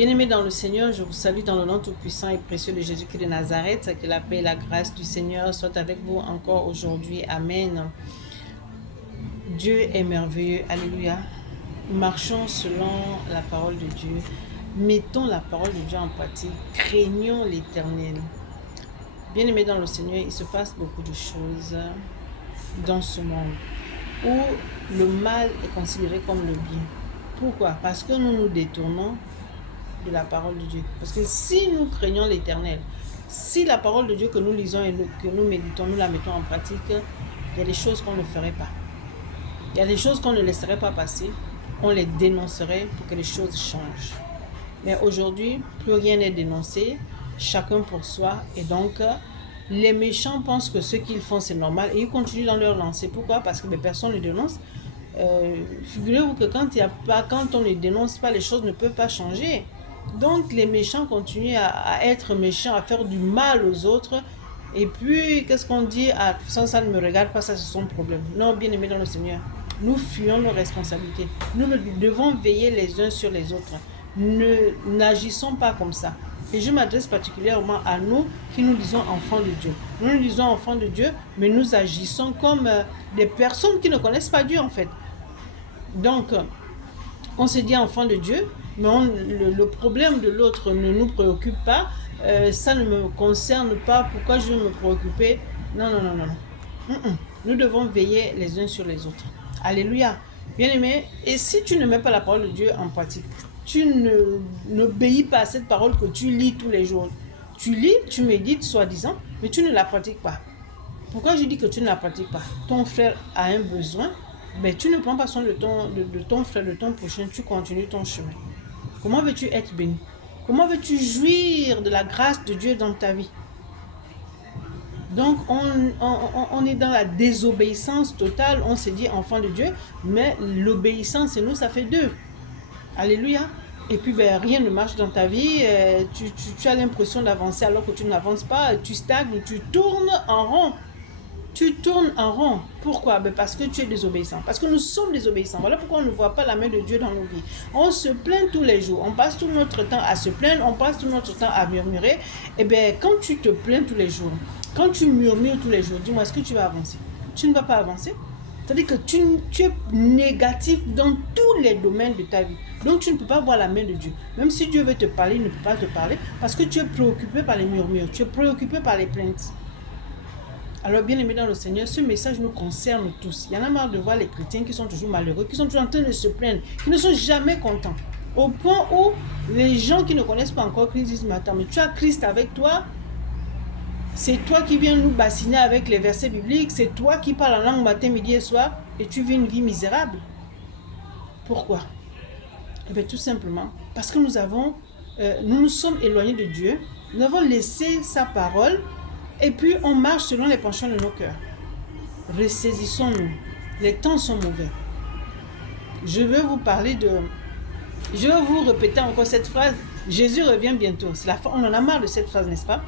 Bien-aimés dans le Seigneur, je vous salue dans le nom tout-puissant et précieux de Jésus-Christ de Nazareth. Que la paix et la grâce du Seigneur soient avec vous encore aujourd'hui. Amen. Dieu est merveilleux. Alléluia. Marchons selon la parole de Dieu. Mettons la parole de Dieu en pratique. Craignons l'Éternel. Bien-aimés dans le Seigneur, il se passe beaucoup de choses dans ce monde où le mal est considéré comme le bien. Pourquoi? Parce que nous nous détournons de la parole de Dieu. Parce que si nous craignons l'Éternel, si la parole de Dieu que nous lisons et que nous méditons, nous la mettons en pratique, il y a des choses qu'on ne ferait pas. Il y a des choses qu'on ne laisserait pas passer. On les dénoncerait pour que les choses changent. Mais aujourd'hui, plus rien n'est dénoncé, chacun pour soi. Et donc, les méchants pensent que ce qu'ils font, c'est normal et ils continuent dans leur lancée. Pourquoi? Parce que personne ne dénonce. Figurez-vous que quand on ne dénonce pas, les choses ne peuvent pas changer. Donc les méchants continuent à être méchants, à faire du mal aux autres. Et puis, qu'est-ce qu'on dit? Ah, ça ne me regarde pas, ça c'est son problème. Non, bien aimé dans le Seigneur, nous fuyons nos responsabilités. Nous devons veiller les uns sur les autres. N'agissons pas comme ça. Et je m'adresse particulièrement à nous qui nous disons enfants de Dieu. Nous nous disons enfants de Dieu, mais nous agissons comme des personnes qui ne connaissent pas Dieu en fait. Donc, on se dit enfant de Dieu, mais le problème de l'autre ne nous préoccupe pas. Ça ne me concerne pas. Pourquoi je vais me préoccuper? Non. Nous devons veiller les uns sur les autres. Alléluia. Bien-aimé, et si tu ne mets pas la parole de Dieu en pratique, tu n'obéis pas à cette parole que tu lis tous les jours. Tu lis, tu médites soi-disant, mais tu ne la pratiques pas. Pourquoi je dis que tu ne la pratiques pas? Ton frère a un besoin, mais tu ne prends pas soin de ton frère, de ton prochain, tu continues ton chemin. Comment veux-tu être béni? Comment veux-tu jouir de la grâce de Dieu dans ta vie? Donc, on est dans la désobéissance totale. On se dit enfant de Dieu, mais l'obéissance et nous, ça fait deux. Alléluia. Et puis, rien ne marche dans ta vie. Tu as l'impression d'avancer alors que tu n'avances pas. Tu stagnes, tu tournes en rond. Tu tournes en rond. Pourquoi? Parce que tu es désobéissant. Parce que nous sommes désobéissants. Voilà pourquoi on ne voit pas la main de Dieu dans nos vies. On se plaint tous les jours. On passe tout notre temps à se plaindre. On passe tout notre temps à murmurer. Et bien, quand tu te plains tous les jours, quand tu murmures tous les jours, dis-moi, est-ce que tu vas avancer? Tu ne vas pas avancer. C'est-à-dire que tu es négatif dans tous les domaines de ta vie. Donc, tu ne peux pas voir la main de Dieu. Même si Dieu veut te parler, il ne peut pas te parler parce que tu es préoccupé par les murmures. Tu es préoccupé par les plaintes. Alors, bien aimé dans le Seigneur, ce message nous concerne tous. Il y en a marre de voir les chrétiens qui sont toujours malheureux, qui sont toujours en train de se plaindre, qui ne sont jamais contents. Au point où les gens qui ne connaissent pas encore Christ disent, mais attends, mais tu as Christ avec toi? C'est toi qui viens nous bassiner avec les versets bibliques, c'est toi qui parles en langue matin, midi et soir, et tu vis une vie misérable. Pourquoi? Eh bien, tout simplement, parce que nous nous sommes éloignés de Dieu, nous avons laissé sa parole, et puis on marche selon les penchants de nos cœurs. Ressaisissons-nous. Les temps sont mauvais. Je vais vous répéter encore cette phrase. Jésus revient bientôt. On en a marre de cette phrase, n'est-ce pas?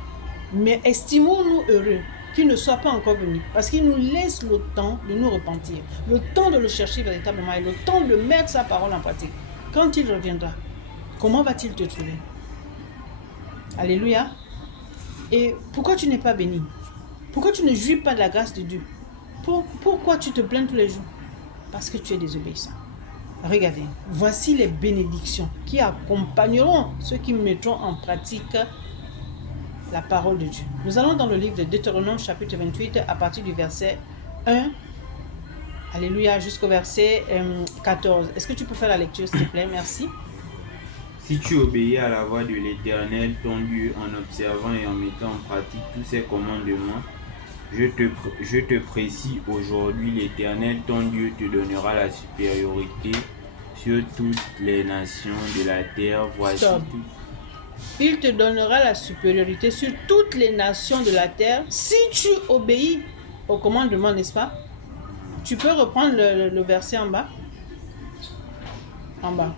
Mais estimons-nous heureux qu'il ne soit pas encore venu. Parce qu'il nous laisse le temps de nous repentir. Le temps de le chercher véritablement. Et le temps de mettre sa parole en pratique. Quand il reviendra, comment va-t-il te trouver? Alléluia. Et pourquoi tu n'es pas béni? Pourquoi tu ne jouis pas de la grâce de Dieu? Pourquoi tu te plains tous les jours? Parce que tu es désobéissant. Regardez, voici les bénédictions qui accompagneront ceux qui mettront en pratique la parole de Dieu. Nous allons dans le livre de Deutéronome chapitre 28 à partir du verset 1, alléluia, jusqu'au verset 14. Est-ce que tu peux faire la lecture s'il te plaît? Merci. Si tu obéis à la voix de l'Éternel, ton Dieu, en observant et en mettant en pratique tous ses commandements, je te précise aujourd'hui, l'Éternel, ton Dieu, te donnera la supériorité sur toutes les nations de la terre. Voici tout. Il te donnera la supériorité sur toutes les nations de la terre si tu obéis au commandement, n'est-ce pas? Tu peux reprendre le verset en bas. En bas.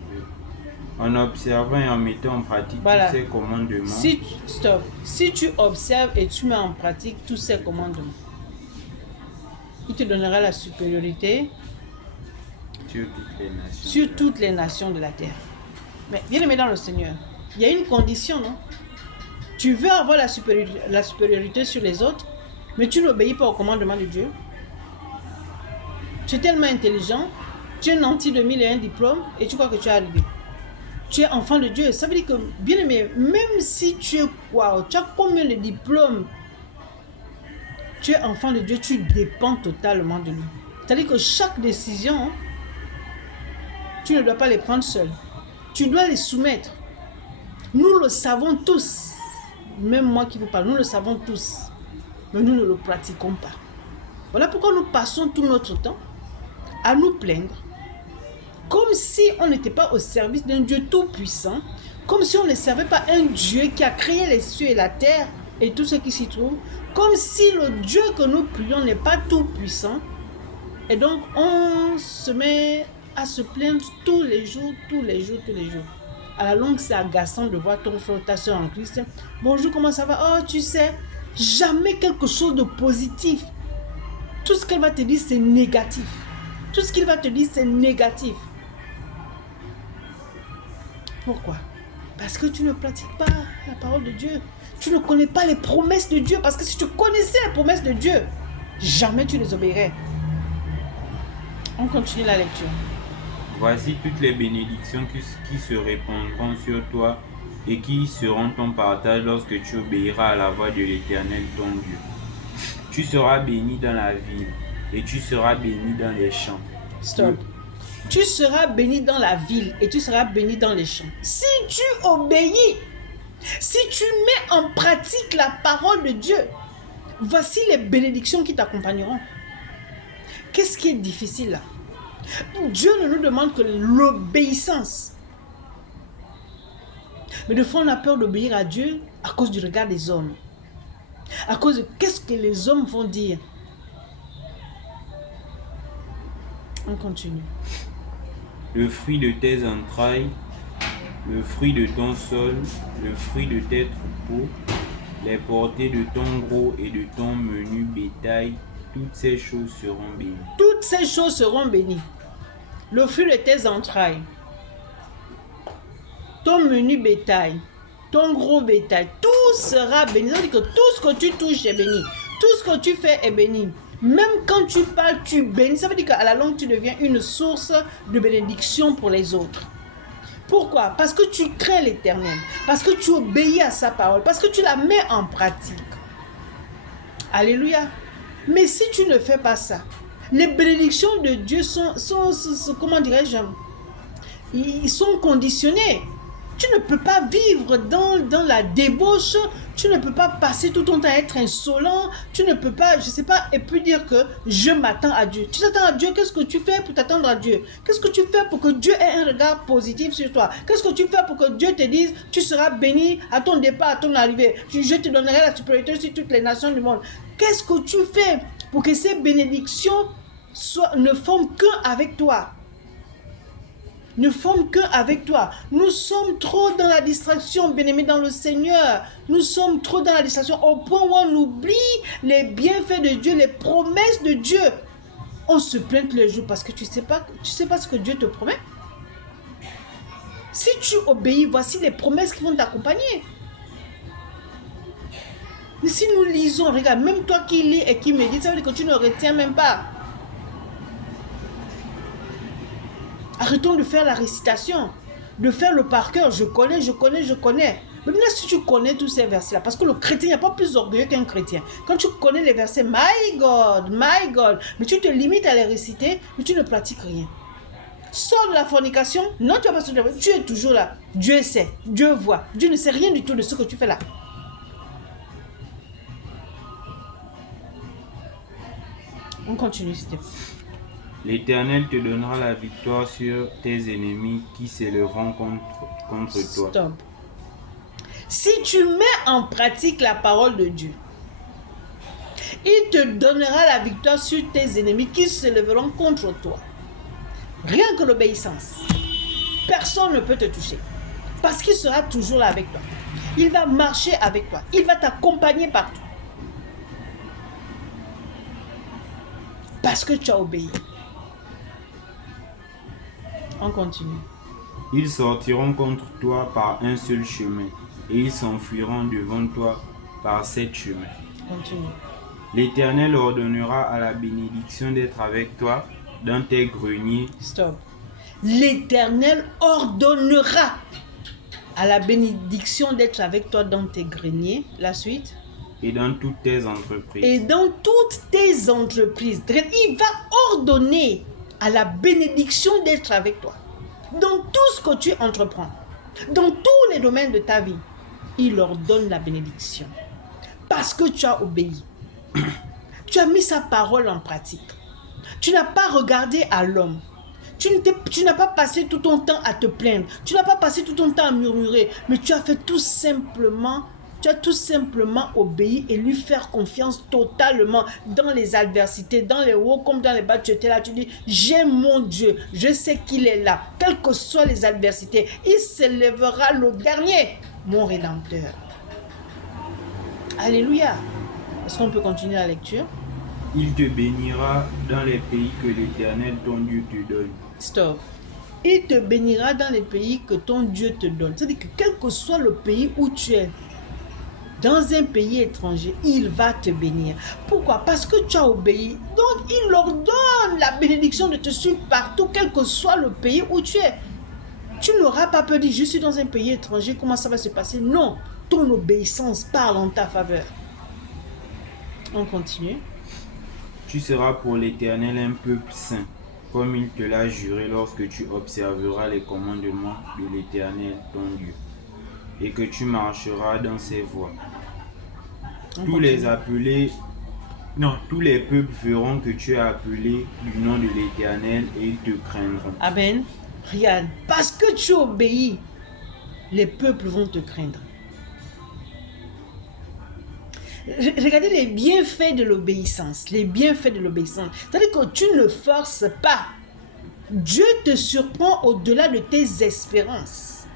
En observant et en mettant en pratique tous ces commandements. Si tu observes et tu mets en pratique tous ces commandements, il te donnera la supériorité sur toutes les nations de la terre. Mais bien aimé dans le Seigneur, Il y a une condition, non? Tu veux avoir la supériorité sur les autres, mais tu n'obéis pas au commandement de Dieu. Tu es tellement intelligent, tu es nanti de 1001 diplômes et tu crois que tu es arrivé. Tu es enfant de Dieu. Ça veut dire que, bien aimé, même si tu es quoi, tu as combien de diplômes, tu es enfant de Dieu, tu dépends totalement de lui. C'est-à-dire que chaque décision, tu ne dois pas les prendre seul. Tu dois les soumettre. Nous le savons tous. Même moi qui vous parle, nous le savons tous. Mais nous ne le pratiquons pas. Voilà pourquoi nous passons tout notre temps à nous plaindre. Comme si on n'était pas au service d'un Dieu tout-puissant. Comme si on ne servait pas un Dieu qui a créé les cieux et la terre et tout ce qui s'y trouve. Comme si le Dieu que nous prions n'est pas tout-puissant. Et donc, on se met à se plaindre tous les jours. À la longue, c'est agaçant de voir ton frère, ta soeur en Christ. Bonjour, comment ça va? Oh, tu sais, jamais quelque chose de positif. Tout ce qu'elle va te dire, c'est négatif. Tout ce qu'il va te dire, c'est négatif. Pourquoi? Parce que tu ne pratiques pas la parole de Dieu. Tu ne connais pas les promesses de Dieu. Parce que si tu connaissais les promesses de Dieu, jamais tu les obéirais. On continue la lecture. Voici toutes les bénédictions qui se répandront sur toi et qui seront ton partage lorsque tu obéiras à la voix de l'Éternel ton Dieu. Tu seras béni dans la ville et tu seras béni dans les champs. Stop. Tu seras béni dans la ville et tu seras béni dans les champs. Si tu obéis, si tu mets en pratique la parole de Dieu, voici les bénédictions qui t'accompagneront. Qu'est-ce qui est difficile là? Dieu ne nous demande que l'obéissance. Mais des fois, on a peur d'obéir à Dieu à cause du regard des hommes. À cause de qu'est-ce que les hommes vont dire. On continue. Le fruit de tes entrailles, le fruit de ton sol, le fruit de tes troupeaux, les portées de ton gros et de ton menu bétail, toutes ces choses seront bénies. Toutes ces choses seront bénies. Le fruit de tes entrailles, ton menu bétail, ton gros bétail, tout sera béni. Ça veut dire que tout ce que tu touches est béni. Tout ce que tu fais est béni. Même quand tu parles, tu bénis. Ça veut dire qu'à la longue, tu deviens une source de bénédiction pour les autres. Pourquoi? Parce que tu crains l'Éternel. Parce que tu obéis à sa parole. Parce que tu la mets en pratique. Alléluia. Mais si tu ne fais pas ça, les bénédictions de Dieu sont comment dirais-je, ils sont conditionnés. Tu ne peux pas vivre dans la débauche, tu ne peux pas passer tout ton temps à être insolent, tu ne peux pas, je sais pas, et puis dire que je m'attends à Dieu. Tu t'attends à Dieu, qu'est-ce que tu fais pour t'attendre à Dieu? Qu'est-ce que tu fais pour que Dieu ait un regard positif sur toi? Qu'est-ce que tu fais pour que Dieu te dise, tu seras béni à ton départ, à ton arrivée? Je te donnerai la supériorité sur toutes les nations du monde. Qu'est-ce que tu fais pour que ces bénédictions ne forment qu'un avec toi? Ne forment qu'un avec toi. Nous sommes trop dans la distraction, bien-aimés dans le Seigneur. Nous sommes trop dans la distraction au point où on oublie les bienfaits de Dieu, les promesses de Dieu. On se plaint tous les jours parce que tu sais pas ce que Dieu te promet. Si tu obéis, voici les promesses qui vont t'accompagner. Mais si nous lisons, regarde, même toi qui lis et qui médites, ça veut dire que tu ne retiens même pas. Arrêtons de faire la récitation, de faire le par cœur. Je connais. Mais maintenant, si tu connais tous ces versets-là, parce que le chrétien n'est pas plus orgueilleux qu'un chrétien. Quand tu connais les versets, my God, mais tu te limites à les réciter, mais tu ne pratiques rien. Sors de la fornication, non, tu vas pas sortir de la... Tu es toujours là. Dieu sait, Dieu voit. Dieu ne sait rien du tout de ce que tu fais là. On continue, s'il te plaît. L'Éternel te donnera la victoire sur tes ennemis qui s'élèveront contre toi. Stop. Si tu mets en pratique la parole de Dieu, il te donnera la victoire sur tes ennemis qui s'élèveront contre toi. Rien que l'obéissance. Personne ne peut te toucher. Parce qu'il sera toujours là avec toi. Il va marcher avec toi. Il va t'accompagner partout. Parce que tu as obéi. On continue. Ils sortiront contre toi par un seul chemin, et ils s'enfuiront devant toi par 7 chemins. Continue. L'Éternel ordonnera à la bénédiction d'être avec toi dans tes greniers. Stop. L'Éternel ordonnera à la bénédiction d'être avec toi dans tes greniers. La suite. Et dans toutes tes entreprises. Et dans toutes tes entreprises. Il va ordonner à la bénédiction d'être avec toi. Dans tout ce que tu entreprends. Dans tous les domaines de ta vie. Il ordonne la bénédiction. Parce que tu as obéi. Tu as mis sa parole en pratique. Tu n'as pas regardé à l'homme. Tu n'as pas passé tout ton temps à te plaindre. Tu n'as pas passé tout ton temps à murmurer. Mais tu as tout simplement obéi et lui faire confiance totalement dans les adversités, dans les hauts comme dans les bas. Tu étais là, tu dis, j'ai mon Dieu. Je sais qu'il est là. Quelles que soient les adversités, il s'élèvera le dernier, mon Rédempteur. Alléluia. Est-ce qu'on peut continuer la lecture? Il te bénira dans les pays que l'Éternel ton Dieu te donne. Stop. Il te bénira dans les pays que ton Dieu te donne. C'est-à-dire que quel que soit le pays où tu es, dans un pays étranger, il va te bénir. Pourquoi? Parce que tu as obéi. Donc, il leur donne la bénédiction de te suivre partout, quel que soit le pays où tu es. Tu n'auras pas peur de dire, je suis dans un pays étranger, comment ça va se passer? Non. Ton obéissance parle en ta faveur. On continue. Tu seras pour l'Éternel un peuple saint, comme il te l'a juré lorsque tu observeras les commandements de l'Éternel ton Dieu, et que tu marcheras dans ses voies. Tous les peuples verront que tu es appelé du nom de l'Éternel et ils te craindront. Amen. Regarde, parce que tu obéis, les peuples vont te craindre. Regardez les bienfaits de l'obéissance. Les bienfaits de l'obéissance. C'est-à-dire que tu ne forces pas. Dieu te surprend au-delà de tes espérances.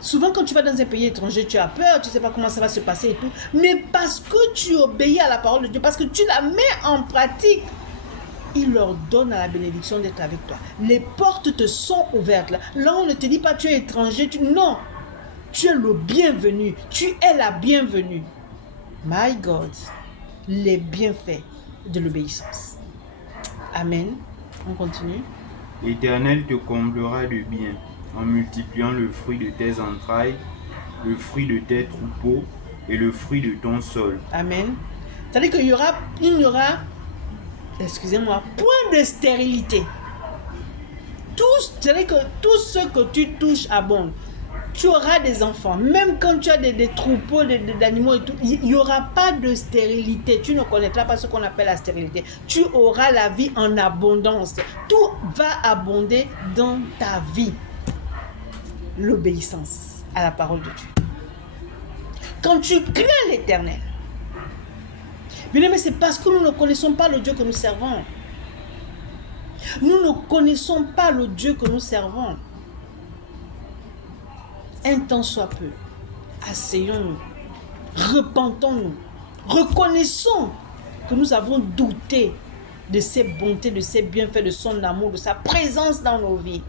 Souvent, quand tu vas dans un pays étranger, tu as peur, tu ne sais pas comment ça va se passer et tout. Mais parce que tu obéis à la parole de Dieu, parce que tu la mets en pratique, il leur donne à la bénédiction d'être avec toi. Les portes te sont ouvertes. Là, on ne te dit pas tu es étranger. Non. Tu es le bienvenu. Tu es la bienvenue. My God. Les bienfaits de l'obéissance. Amen. On continue. L'Éternel te comblera de bien en multipliant le fruit de tes entrailles, le fruit de tes troupeaux et le fruit de ton sol. Amen. C'est-à-dire qu'il n'y aura, excusez-moi, point de stérilité. C'est-à-dire que tout ce que tu touches abonde. Tu auras des enfants, même quand tu as des troupeaux d'animaux et tout, il n'y aura pas de stérilité. Tu ne connaîtras pas ce qu'on appelle la stérilité. Tu auras la vie en abondance. Tout va abonder dans ta vie. L'obéissance à la parole de Dieu. Quand tu crains l'Éternel, mais c'est parce que nous ne connaissons pas le Dieu que nous servons. Nous ne connaissons pas le Dieu que nous servons. Un temps soit peu, asseyons-nous, repentons-nous, reconnaissons que nous avons douté de ses bontés, de ses bienfaits, de son amour, de sa présence dans nos vies.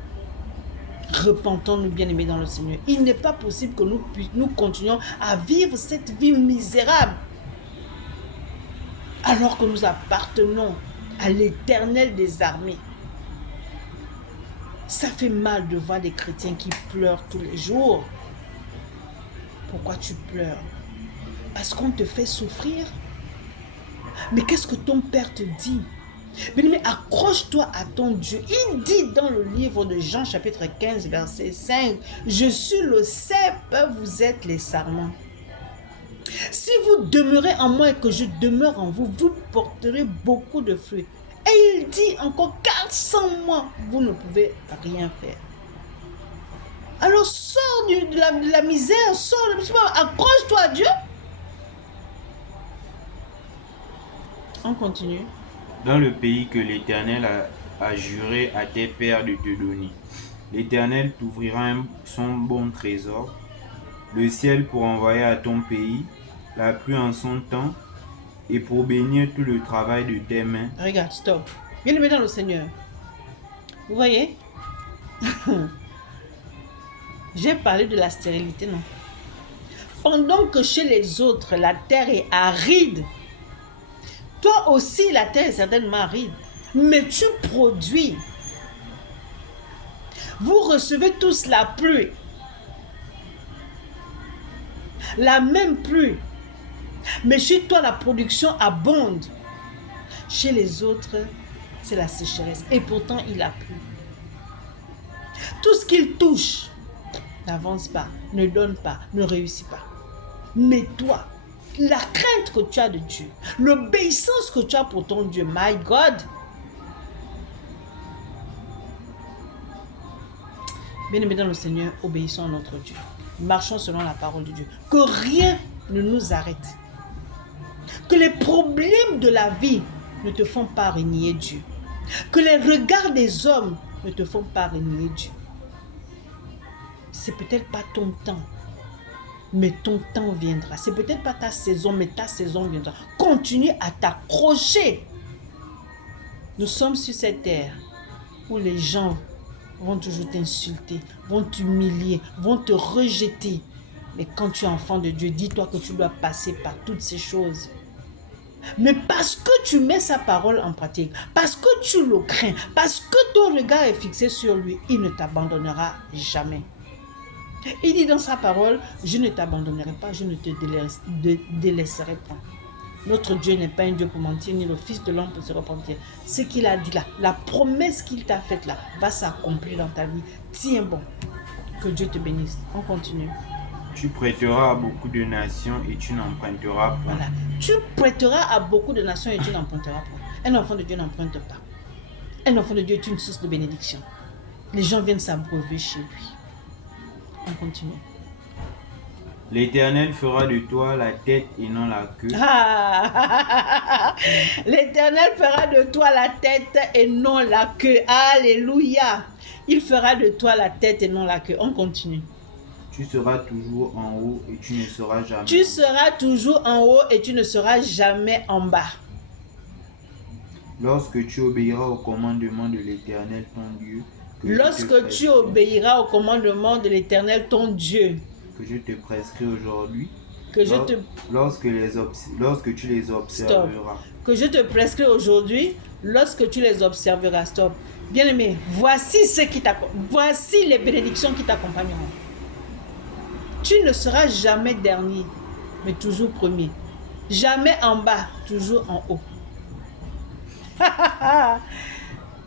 Repentons-nous, bien-aimés dans le Seigneur. Il n'est pas possible que nous continuions à vivre cette vie misérable alors que nous appartenons à l'Éternel des armées. Ça fait mal de voir des chrétiens qui pleurent tous les jours. Pourquoi tu pleures? Parce qu'on te fait souffrir. Mais qu'est-ce que ton Père te dit? Mais accroche-toi à ton Dieu. Il dit dans le livre de Jean chapitre 15 verset 5, « Je suis le cep, vous êtes les sarments. Si vous demeurez en moi et que je demeure en vous, vous porterez beaucoup de fruits. » Et il dit encore, car sans moi, vous ne pouvez rien faire. Alors sors de la misère, accroche-toi à Dieu. On continue. Dans le pays que l'Éternel a juré à tes pères de te donner, l'Éternel t'ouvrira son bon trésor, le ciel pour envoyer à ton pays, la pluie en son temps, et pour bénir tout le travail de tes mains. Regarde, stop. Bien-aimé dans le Seigneur. Vous voyez? J'ai parlé de la stérilité, non? Pendant que chez les autres, la terre est aride, toi aussi, la terre est certainement aride, mais tu produis. Vous recevez tous la pluie, la même pluie, mais chez toi, la production abonde. Chez les autres, c'est la sécheresse, et pourtant, il a plu. Tout ce qu'il touche n'avance pas, ne donne pas, ne réussit pas. Mais toi, la crainte que tu as de Dieu, l'obéissance que tu as pour ton Dieu, my God. Bien-aimés dans le Seigneur, obéissons à notre Dieu. Marchons selon la parole de Dieu. Que rien ne nous arrête. Que les problèmes de la vie ne te font pas renier Dieu. Que les regards des hommes ne te font pas renier Dieu. C'est peut-être pas ton temps, mais ton temps viendra. C'est peut-être pas ta saison, mais ta saison viendra. Continue à t'accrocher. Nous sommes sur cette terre où les gens vont toujours t'insulter, vont t'humilier, vont te rejeter. Mais quand tu es enfant de Dieu, dis-toi que tu dois passer par toutes ces choses. Mais parce que tu mets sa parole en pratique, parce que tu le crains, parce que ton regard est fixé sur lui, il ne t'abandonnera jamais. Il dit dans sa parole, je ne t'abandonnerai pas, je ne te délaisserai pas. Notre Dieu n'est pas un Dieu pour mentir, ni le Fils de l'homme pour se repentir. Ce qu'il a dit là, la promesse qu'il t'a faite là, va s'accomplir dans ta vie. Tiens bon. Que Dieu te bénisse. On continue. Tu prêteras à beaucoup de nations et tu n'emprunteras pas. Voilà. Tu prêteras à beaucoup de nations et tu n'emprunteras pas. Un enfant de Dieu n'emprunte pas. Un enfant de Dieu est une source de bénédiction. Les gens viennent s'abreuver chez lui. On continue. L'Éternel fera de toi la tête et non la queue. L'Éternel fera de toi la tête et non la queue. Alléluia. Il fera de toi la tête et non la queue. On continue. Tu seras toujours en haut et tu ne seras jamais. Tu seras toujours en haut et tu ne seras jamais en bas. Lorsque tu obéiras au commandement de l'Éternel ton Dieu. Lorsque tu obéiras au commandement de l'Éternel ton Dieu. Que je te prescris aujourd'hui. Lorsque tu les observeras. Stop. Que je te prescris aujourd'hui, lorsque tu les observeras. Stop. Bien-aimé, voici les bénédictions qui t'accompagneront. Tu ne seras jamais dernier, mais toujours premier. Jamais en bas, toujours en haut.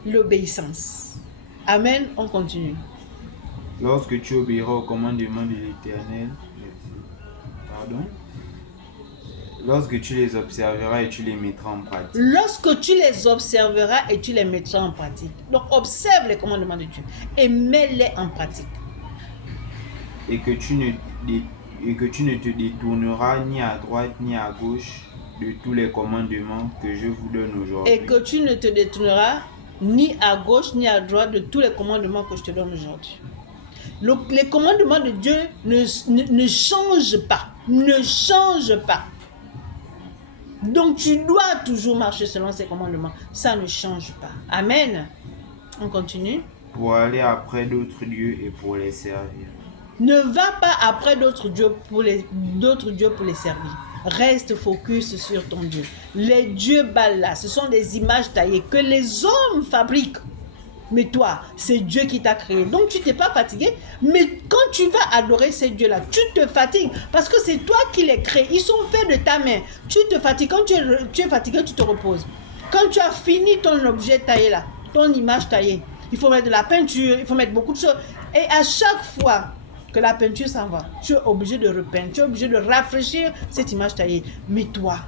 L'obéissance. Amen, on continue. Lorsque tu obéiras au commandement de l'Éternel, lorsque tu les observeras et tu les mettras en pratique. Lorsque tu les observeras et tu les mettras en pratique. Donc observe les commandements de Dieu et mets-les en pratique. Et que tu ne te détourneras ni à droite ni à gauche de tous les commandements que je vous donne aujourd'hui. Et que tu ne te détourneras ni à gauche ni à droite de tous les commandements que je te donne aujourd'hui. Les commandements de Dieu ne changent pas. Ne changent pas. Donc tu dois toujours marcher selon ces commandements. Ça ne change pas. Amen. On continue. Pour aller après d'autres dieux et pour les servir. Ne va pas après d'autres dieux pour les servir. Reste focus sur ton Dieu. Les dieux Baal là, ce sont des images taillées que les hommes fabriquent. Mais toi, c'est Dieu qui t'a créé. Donc tu t'es pas fatigué. Mais quand tu vas adorer ces dieux-là, tu te fatigues. Parce que c'est toi qui les crées. Ils sont faits de ta main. Tu te fatigues. Quand tu es fatigué, tu te reposes. Quand tu as fini ton objet taillé là, ton image taillée, il faut mettre de la peinture, il faut mettre beaucoup de choses. Et à chaque fois que la peinture s'en va, tu es obligé de repeindre, tu es obligé de rafraîchir cette image taillée. Mais toi,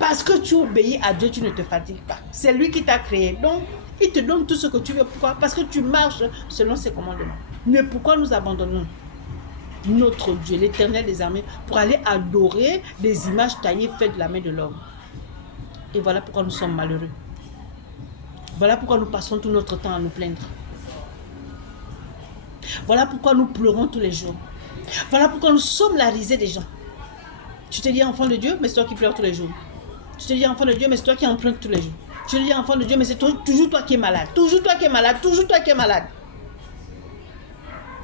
parce que tu obéis à Dieu, tu ne te fatigues pas. C'est lui qui t'a créé. Donc, il te donne tout ce que tu veux. Pourquoi? Parce que tu marches selon ses commandements. Mais pourquoi nous abandonnons notre Dieu, l'Éternel des armées, pour aller adorer des images taillées faites de la main de l'homme? Et voilà pourquoi nous sommes malheureux. Voilà pourquoi nous passons tout notre temps à nous plaindre. Voilà pourquoi nous pleurons tous les jours. Voilà pourquoi nous sommes la risée des gens. Tu te dis enfant de Dieu, mais c'est toi qui pleures tous les jours. Tu te dis enfant de Dieu, mais c'est toi qui empruntes tous les jours. Tu te dis enfant de Dieu, mais c'est toujours toi qui es malade. Toujours toi qui es malade. Toujours toi qui es malade.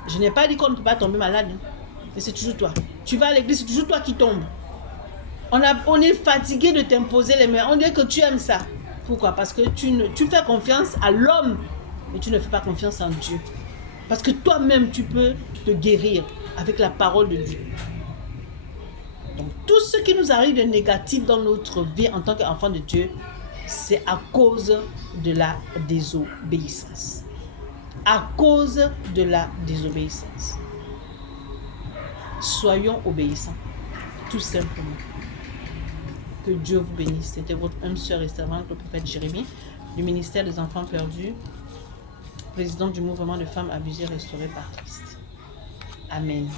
Je n'ai pas dit qu'on ne peut pas tomber malade. Mais c'est toujours toi. Tu vas à l'église, c'est toujours toi qui tombes. On est fatigué de t'imposer les mains. On dit que tu aimes ça. Pourquoi? Parce que tu fais confiance à l'homme, mais tu ne fais pas confiance en Dieu. Parce que toi-même, tu peux te guérir avec la parole de Dieu. Donc, tout ce qui nous arrive de négatif dans notre vie en tant qu'enfant de Dieu, c'est à cause de la désobéissance. À cause de la désobéissance. Soyons obéissants, tout simplement. Que Dieu vous bénisse. C'était votre âme sœur et servante, le prophète Jérémie, du ministère des enfants perdus, président du mouvement de femmes abusées restaurées par Christ. Amen.